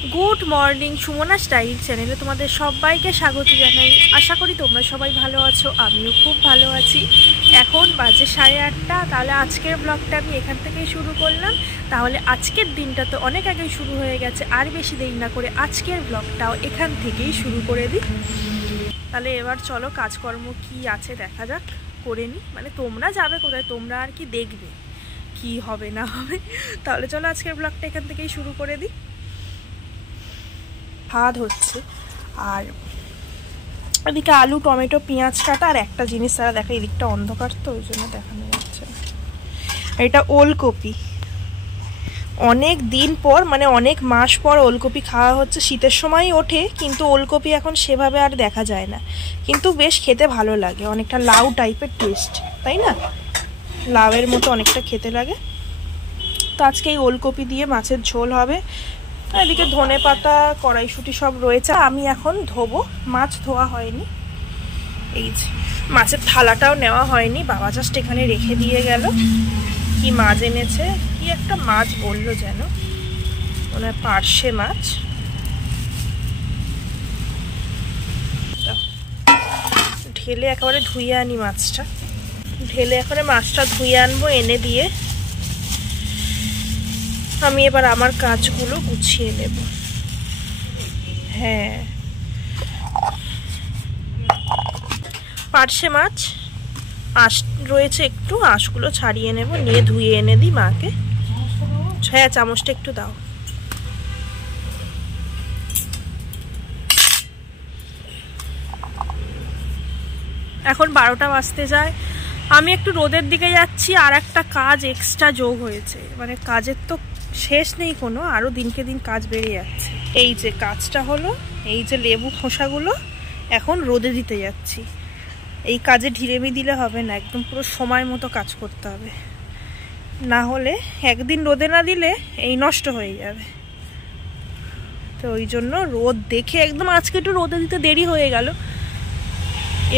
Good morning, Sumana style চ্যানেলে তোমাদের সবাইকে স্বাগত জানাই। আশা করি তোমরা সবাই ভালো আছো, আমিও খুব ভালো আছি। এখন বাজে 8:30। তাহলে আজকের ব্লগটা আমি এখান থেকেই শুরু করলাম। তাহলে আজকের দিনটা তো অনেক আগেই শুরু হয়ে গেছে, আর বেশি দেরি না করে আজকের ব্লগটাও এখান থেকেই শুরু করে দিই। তাহলে এবার চলো কাজকর্ম কি আছে দেখা যাক, করে নিই। মানে তোমরা যাবে কোথায়, তোমরা আর কি দেখবে কি হবে না হবে। তাহলে চলো আজকের ব্লগটা এখান থেকেই শুরু করে দিই। ভাত হচ্ছে, আর এদিকে আলু, টমেটো, পেঁয়াজ কাটা, আর একটা জিনিস তারা দেখা, এদিকটা অন্ধকার তো ওই জন্য দেখানো যাচ্ছে। এটা ওলকপি। অনেক দিন পর, মানে অনেক মাস পর ওলকপি খাওয়া হচ্ছে। শীতের সময় ওঠে, কিন্তু ওলকপি এখন সেভাবে আর দেখা যায় না, কিন্তু বেশ খেতে ভালো লাগে। অনেকটা লাউ টাইপের টেস্ট, তাই না? লাউয়ের মতো অনেকটা খেতে লাগে। তো আজকে এই ওলকপি দিয়ে মাছের ঝোল হবে। এদিকে ধনে পাতা, কড়াইশুঁটি সব রয়েছে। আমি এখন ধোবো, মাছ ধোয়া হয়নি। এই যে মাছের থালাটাও নেওয়া হয়নি, বাবা জাস্ট এখানে রেখে দিয়ে গেল। কি মাছ এনেছে, কি একটা মাছ বললো যেন, মনে হয় পার্শে মাছ। ঢেলে একেবারে ধুয়ে আনি মাছটা, ঢেলে একেবারে মাছটা ধুয়ে আনবো এনে দিয়ে আমি এবার আমার কাজগুলো গুছিয়ে নেব। হ্যাঁ, পার্শে মাছ আঁশ রয়েছে একটু, আঁশগুলো ছাড়িয়ে নেব, নিয়ে ধুয়ে এনে দিই মাকে। হ্যাঁ, চামচটা একটু দাও। এখন 12টা বাজতে যায়। আমি একটু রোদের দিকে যাচ্ছি, আর একটা কাজ এক্সট্রা যোগ হয়েছে। মানে কাজের তো শেষ নেই কোনো, আরও দিনকে দিন কাজ বেড়ে যাচ্ছে। এই যে কাজটা হলো, এই যে লেবু খোসাগুলো এখন রোদে দিতে যাচ্ছি। এই কাজে ঢিলেমি দিলে হবে না, একদম পুরো সময় মতো কাজ করতে হবে, না হলে একদিন রোদে না দিলে এই নষ্ট হয়ে যাবে। তো ওই জন্য রোদ দেখে একদম, আজকে একটু রোদে দিতে দেরি হয়ে গেল।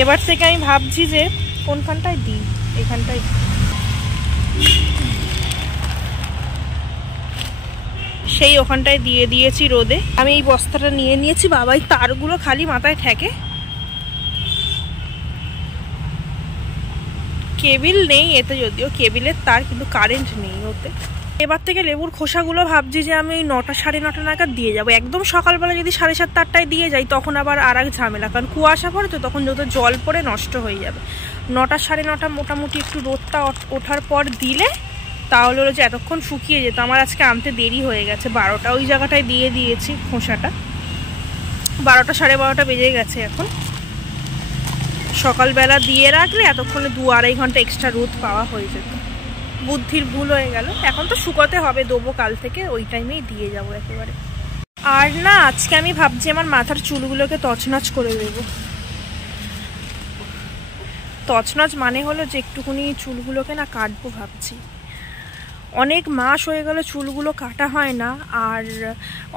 এবার থেকে আমি ভাবছি যে কোনখানটায় দিই, এখানটায়। সেই ওখানটায় দিয়ে দিয়েছি রোদে। আমি এই বস্তাটা নিয়ে নিয়েছি, বাবাই তারগুলো খালি মাথায় ঠেকে। কেবিল নেই এতে, যদিও কেবিলের তার, কিন্তু কারেন্ট নেই ওতে। এবার থেকে লেবুর খোসাগুলো ভাবছি যে আমি ওই 9টা 9:30 নাগাদ দিয়ে যাব। একদম সকালবেলা যদি 7:30 8টায় দিয়ে যাই, তখন আবার আর এক ঝামেলা, কারণ কুয়াশা পড়ে তো, তখন যত জল পড়ে নষ্ট হয়ে যাবে। 9টা 9:30 মোটামুটি একটু রোদটা ওঠার পর দিলে তাহলে হলো যে এতক্ষণ শুকিয়ে যেত। আমার আজকে আনতে দেরি হয়ে গেছে, 12টা ওই জায়গাটায় দিয়ে দিয়েছি খোসাটা। 12টা 12:30 বেজে গেছে এখন। সকালবেলা দিয়ে রাখলে এতক্ষণে 2-2.5 ঘন্টা এক্সট্রা রোদ পাওয়া হয়ে যেত। বুদ্ধির ভুল হয়ে গেল। এখন তো শুকোতে হবে, দেবো কাল থেকে, ওই টাইমেই দিয়ে যাব একেবারে। আর না, আজকে আমি ভাবছি আমার মাথার চুলগুলোকে তছনছ করে দেব। তছনছ মানে হলো যে একটুখানি চুলগুলোকে না কাটবো ভাবছি। অনেক মাস হয়ে গেল চুলগুলো কাটা হয় না, আর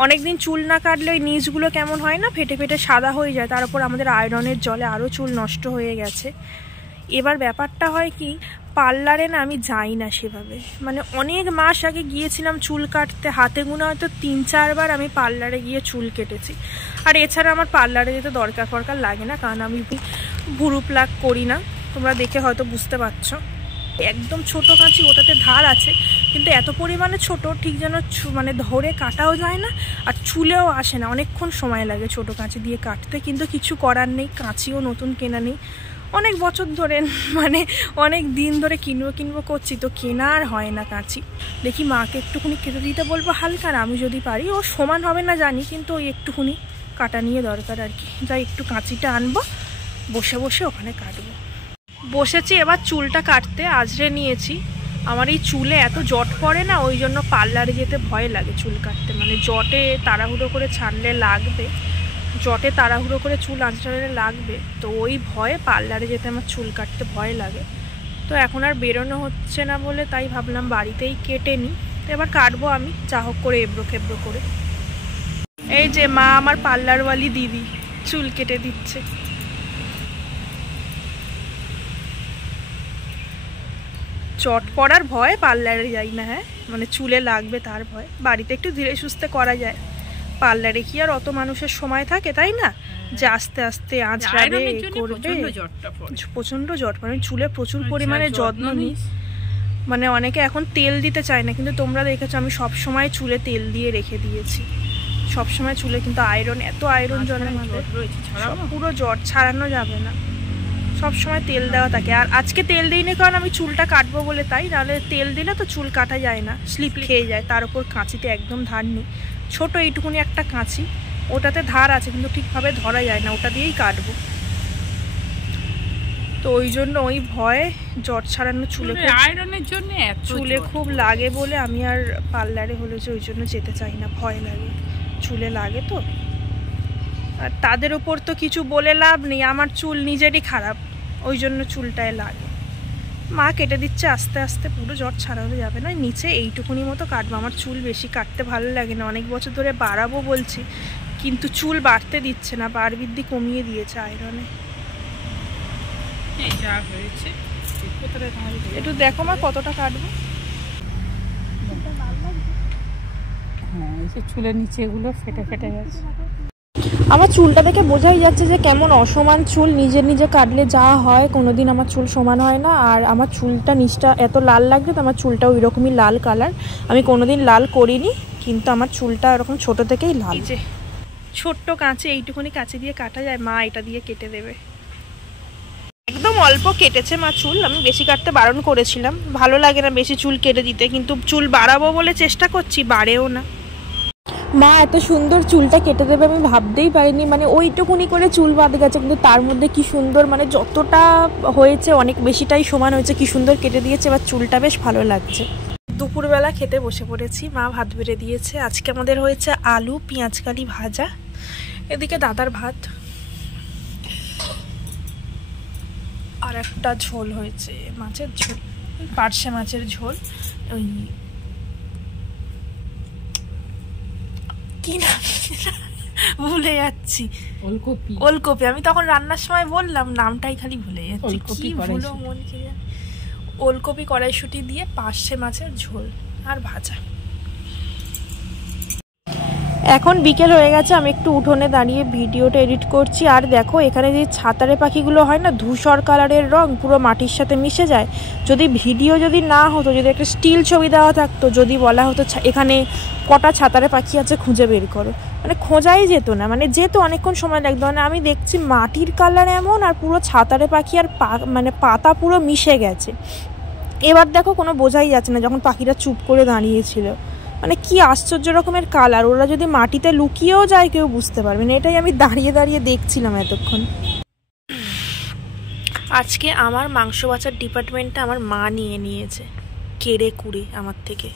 অনেক দিন চুল না কাটলে ওই নিচগুলো কেমন হয় না, ফেটে ফেটে সাদা হয়ে যায়। তার উপর আমাদের আয়রনের জলে আরও চুল নষ্ট হয়ে গেছে। এবার ব্যাপারটা হয় কি, পার্লারে না আমি যাই না সেভাবে। মানে অনেক মাস আগে গিয়েছিলাম চুল কাটতে, হাতে গোনা হয়তো 3-4 বার আমি পার্লারে গিয়ে চুল কেটেছি। আর এছাড়া আমার পার্লারে যেতে দরকার লাগে না, কারণ আমি ভুরু প্লাক করি না। তোমরা দেখে হয়তো বুঝতে পারছো। একদম ছোট কাঁচি, ওটাতে ধার আছে, কিন্তু এত পরিমাণে ছোট, ঠিক যেন মানে ধরে কাটাও যায় না, আর চুলেও আসে না। অনেকক্ষণ সময় লাগে ছোট কাঁচি দিয়ে কাটতে, কিন্তু কিছু করার নেই, কাঁচিও নতুন কেনা নেই। অনেক বছর ধরে, মানে অনেক দিন ধরে কিনবো করছি, তো কেনা আর হয় না কাঁচি। দেখি মাকে একটুখানি কেটে দিতে বলবো হালকা, আর আমি যদি পারি, ও সমান হবে না জানি, কিন্তু ওই একটুখানি কাটা নিয়ে দরকার আর কি। যাই একটু কাঁচিটা আনবো, বসে বসে ওখানে কাটবো। বসেছি এবার চুলটা কাটতে, আজরে নিয়েছি। আমার এই চুলে এত জট পড়ে না, ওই জন্য পার্লারে যেতে ভয় লাগে চুল কাটতে। মানে জটে তাড়াহুড়ো করে ছাড়লে লাগবে, জটে তাড়াহুড়ো করে চুল আঁচড়ালে লাগবে, তো ওই ভয়ে পার্লারে যেতে আমার চুল কাটতে ভয় লাগে। তো এখন আর বেরোনো হচ্ছে না বলে তাই ভাবলাম বাড়িতেই কেটে নিই। তো এবার কাটবো আমি, যা হোক করে এবড়ো খেবড়ো করে। এই যে মা আমার পার্লারওয়ালি দিদি চুল কেটে দিচ্ছে। চট পড়ার ভয় পার্লারে যাই না। হ্যাঁ, মানে চুলে লাগবে তার ভয়। বাড়িতে একটু ধীরে সুস্থে করা যায়, পার্লারে কি আর অত মানুষের সময় থাকে, তাই না, যে আস্তে আস্তে আঁচড়াবে করবে। প্রচন্ড জট, মানে চুলে প্রচুর পরিমাণে যত্ন নিই। মানে অনেকে এখন তেল দিতে চায় না, কিন্তু তোমরা দেখেছো আমি সব সময় চুলে তেল দিয়ে রেখে দিয়েছি, সব সময় চুলে কিন্তু আয়রন, এত আয়রন জলের মধ্যে পুরো জট ছাড়ানো যাবে না, সব সময় তেল দেওয়া থাকে। আর আজকে তেল দিইনি কারণ আমি চুলটা কাটবো বলে, তাই নাহলে তেল দিলে তো চুল কাটা যায় না, স্লিপ খেয়ে যায়। তার উপর কাঁচিতে একদম ধার নেই, ছোট এইটুকুনি একটা কাঁচি, ওটাতে ধার আছে কিন্তু ঠিকভাবে ধরা যায় না, ওটা দিয়েই কাটবো। তো ওই জন্য ওই ভয়ে জট ছাড়ানো চুলে খুব লাগে বলে আমি আর পার্লারে হলে যে ওই জন্য যেতে চাই না, ভয় লাগে, চুলে লাগে তো। আর তাদের উপর তো কিছু বলে লাভ নেই, আমার চুল নিজেরই খারাপ, ওই জন্য চুলটায় লাগে। মা কেটে দিচ্ছে আস্তে আস্তে, পুরো জট ছাড়ানো যাবে না, নিচে এইটুকুনি মতো কাটবো। আমার চুল বেশি কাটতে ভালো লাগে না, অনেক বছর ধরে বাড়াবো বলছি কিন্তু চুল বাড়তে দিচ্ছে না, বার বৃদ্ধি কমিয়ে দিয়েছে আয়রনে। একটু দেখো মা কতটা কাটবো। চুলের নিচে এগুলো ফেটে ফেটে গেছে। আমার চুলটা দেখে বোঝাই যাচ্ছে যে কেমন অসমান চুল, নিজে কাটলে যা হয় কোনোদিন আমার চুল সমান হয় না। আর আমার চুলটা নিচটা এত লাল লাগছে, তো আমার চুলটা ওই রকমই লাল কালার, আমি কোনোদিন লাল করিনি, কিন্তু আমার চুলটা এরকম ছোট থেকেই লাল। যে ছোট্ট কাঁচি, এইটুকুনি কাঁচি দিয়ে কাটা যায়, মা এটা দিয়ে কেটে দেবে। একদম অল্প কেটেছে মা চুল, আমি বেশি কাটতে বারণ করেছিলাম, ভালো লাগে না বেশি চুল কেটে দিতে, কিন্তু চুল বাড়াবো বলে চেষ্টা করছি, বাড়েও না। মা এত সুন্দর চুলটা কেটে দেবে আমি ভাবতেই পারিনি, মানে ওইটুকুনি করে চুল বাঁধে গেছে, কিন্তু তার মধ্যে কি সুন্দর, মানে যতটা হয়েছে অনেক বেশিটাই সমান হয়েছে, কি সুন্দর কেটে দিয়েছে, এবার চুলটা বেশ ভালো লাগছে। দুপুরবেলা খেতে বসে পড়েছি, মা ভাত বেড়ে দিয়েছে, আজকে আমাদের হয়েছে আলু পেঁয়াজকালি ভাজা, এদিকে দাদার ভাত, আর একটা ঝোল হয়েছে মাছের ঝোল, পার্শে মাছের ঝোল, ওই কি না ভুলে যাচ্ছি, ওলকপি। আমি তখন রান্নার সময় বললাম, নামটাই খালি ভুলে যাচ্ছি, কি ভুলো মন কি। ওলকপি কড়াইশুঁটি দিয়ে পার্শে মাছের ঝোল আর ভাজা। এখন বিকেল হয়ে গেছে, আমি একটু উঠোনে দাঁড়িয়ে ভিডিওটা এডিট করছি। আর দেখো এখানে যে ছাতারে পাখিগুলো হয় না, ধূসর কালারের রং, পুরো মাটির সাথে মিশে যায়। যদি ভিডিও যদি না হতো, যদি একটা স্টিল ছবি দেওয়া থাকতো, যদি বলা হতো এখানে কটা ছাতারে পাখি আছে খুঁজে বের করো, মানে খোঁজাই যেত না, মানে যেত অনেকক্ষণ সময় লাগতো। মানে আমি দেখছি মাটির কালার এমন, আর পুরো ছাতারে পাখি আর মানে পাতা পুরো মিশে গেছে। এবার দেখো কোনো বোঝাই যাচ্ছে না, যখন পাখিরা চুপ করে দাঁড়িয়েছিল, মানে কি আশ্চর্য রকমের কালার, ওরা যদি মাটিতে লুকিয়েও যায় কেউ বুঝতে পারবে না। এটাই আমি দাঁড়িয়ে দাঁড়িয়ে দেখছিলাম এতক্ষণ। আজকে আমার মাংস বাছার ডিপার্টমেন্টটা আমার মা নিয়ে নিয়েছে কেড়ে কুড়ে আমার থেকে।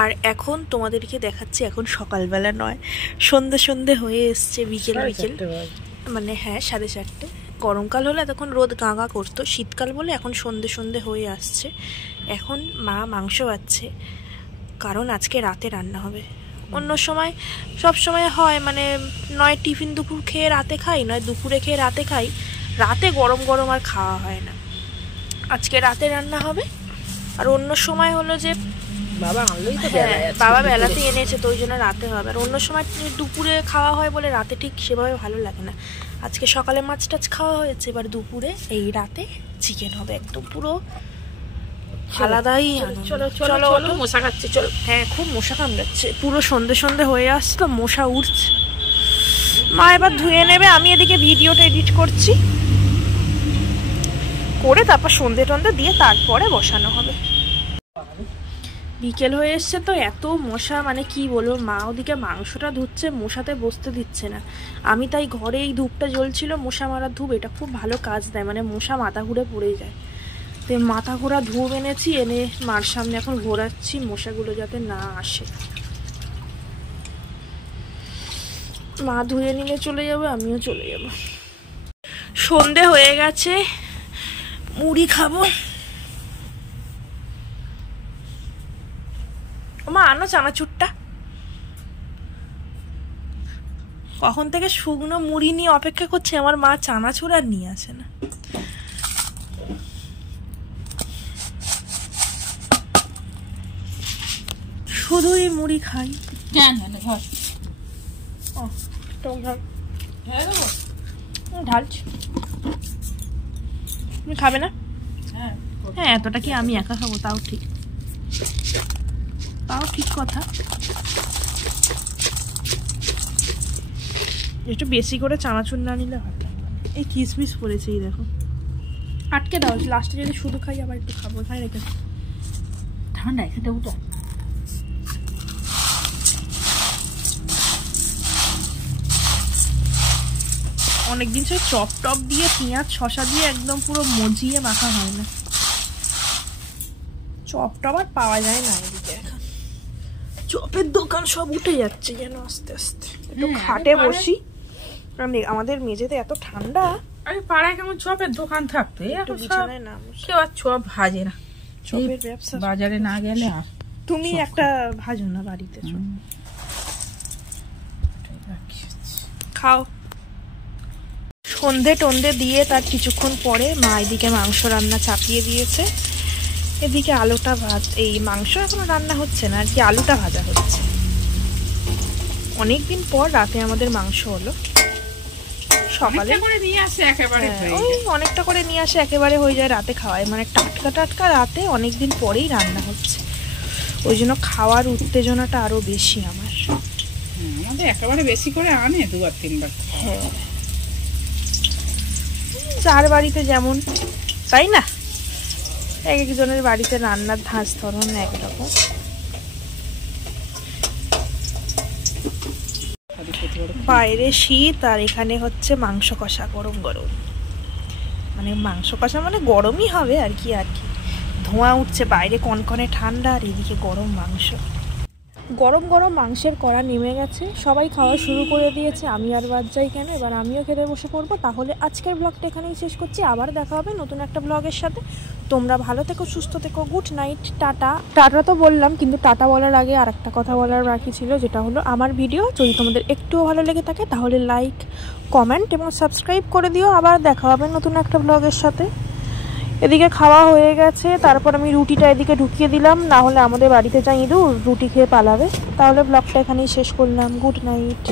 আর এখন তোমাদেরকে দেখাচ্ছি, এখন সকালবেলা নয়, সন্ধে হয়ে এসছে, বিকেল মানে হ্যাঁ 4:30। গরমকাল হলে তখন রোদ গাঁগা করতো, শীতকাল বলে এখন সন্ধে হয়ে আসছে। এখন মা মাংস বাছছে, কারণ আজকে রাতে রান্না হবে। অন্য সময় সব সময় হয় মানে নয় টিফিন দুপুর খেয়ে রাতে খাই, নয় দুপুরে খেয়ে রাতে খাই, রাতে গরম গরম আর খাওয়া হয় না। আজকে রাতে রান্না হবে। আর অন্য সময় হলো যে বাবা বেলাতে এনেছে, তো ওই জন্য রাতে হবে। আর অন্য সময় দুপুরে খাওয়া হয় বলে রাতে ঠিক সেভাবে ভালো লাগে না। আজকে সকালে মাছ টাছ খাওয়া হয়েছে, এবার দুপুরে এই রাতে চিকেন হবে, একদম পুরো আলাদাই। চলো মশা খাচ্ছে, চলো। হ্যাঁ খুব মশা কামড়াচ্ছে, পুরো সন্ধে হয়ে আসছে তো মশা উঠছে। মা এবার ধুয়ে নেবে, আমি এদিকে ভিডিওটা এডিট করছি, করে তারপর সন্ধে টন্ধে দিয়ে তারপরে বসানো হবে। বিকেল হয়ে এসছে তো এত মশা, মানে কি বলবো। মা ওদিকে মাংসটা ধুচ্ছে, মশাতে বসতে দিচ্ছে না। আমি তাই ঘরে এই ধূপটা জ্বলছিল, মশা মারার ধূপ, এটা খুব ভালো কাজ দেয়, মানে মশা মাথা ঘুরে পড়ে যায়। তো মাথা ঘোরা ধূপ এনেছি, এনে মার সামনে এখন ঘোরাচ্ছি, মশাগুলো যাতে না আসে। মা ধুয়ে নিলে চলে যাবে, আমিও চলে যাব। সন্ধে হয়ে গেছে, মুড়ি খাবো। মা আনো চানাচুরটা। কখন থেকে শুকনো মুড়ি নিয়ে অপেক্ষা করছে, আমার মা চানাচুর আর নিয়ে আসে না। শুধুই মুড়ি খাই। টক ঝাল ঢালছি। তুমি খাবে না? হ্যাঁ, এতটা কি আমি একা খাবো? তাও ঠিক কথা। একটু বেশি করে চানাচুর না নিলে ভালো লাগবে। এই কিসমিস পড়েছে, এই দেখো। আটকে দাও, লাস্টে যদি শুধু খাই আবার একটু খাবো। এখানে রেখে ঠান্ডা এখানে উঠা। অনেকদিন সে চপ টপ দিয়ে পেঁয়াজ শসা দিয়ে একদম পুরো মজিয়ে মাখা হয় না। চপ টপ আর পাওয়া যায় না এদিকে এখন। চপের দোকান সব উঠে যাচ্ছে যেন আস্তে আস্তে। একটু খাটে বসি, আমাদের মেঝেতে এত ঠান্ডা। আরে পাড়ায় কেমন চপের দোকান থাকতো, বিছানায় না কেউ আর চপ ভাজে না। চপের ব্যবসা বাজারে না গেলে আর তুমি একটা ভাজো না বাড়িতে, খাও। সন্ধে টন্ধে দিয়ে তার কিছুক্ষণ পরে মা এদিকে মাংস রান্না চাপিয়ে দিয়েছে, এদিকে আলুটা এই মাংস এখনো রান্না হচ্ছে না আর কি, আলুটা ভাজা হচ্ছে। অনেকদিন পর রাতে আমাদের মাংস হলো। সকালে অনেকটা করে নিয়ে আসে, একেবারে হয়ে যায় রাতে খাওয়ায়, মানে টাটকা রাতে অনেকদিন পরেই রান্না হচ্ছে, ওই জন্য খাওয়ার উত্তেজনাটা আরো বেশি আমার। আমাদের একেবারে বেশি করে আনে 2-3 বার। হ্যাঁ, যার বাড়িতে যেমন, তাই না? এক একজনের বাড়িতে রান্নার ধাঁচ ধরন একরকম। বাইরে শীত আর এখানে হচ্ছে মাংস কষা গরম গরম, মানে মাংস কষা মানে গরমই হবে আর কি। ধোঁয়া উঠছে বাইরে, কনকনে ঠান্ডা, আর এদিকে গরম মাংস। গরম গরম মাংসের কড়া নেমে গেছে, সবাই খাওয়া শুরু করে দিয়েছে, আমি আর বাদ যাই কেন, এবার আমিও খেতে বসে পড়বো। তাহলে আজকের ব্লগটা এখানেই শেষ করছি, আবার দেখা হবে নতুন একটা ব্লগের সাথে। তোমরা ভালো থেকো, সুস্থ থেকো, গুড নাইট, টাটা। টাটা তো বললাম, কিন্তু টাটা বলার আগে আর একটা কথা বলার বাকি ছিল, যেটা হলো আমার ভিডিও যদি তোমাদের একটুও ভালো লেগে থাকে তাহলে লাইক, কমেন্ট এবং সাবস্ক্রাইব করে দিও। আবার দেখা হবে নতুন একটা ব্লগের সাথে। এদিকে খাওয়া হয়ে গেছে, তারপর আমি রুটিটা এদিকে ঢুকিয়ে দিলাম, না হলে আমাদের বাড়িতে যা ইঁদুর রুটি খেয়ে পালাবে। তাহলে ব্লগটা এখানেই শেষ করলাম, গুড নাইট।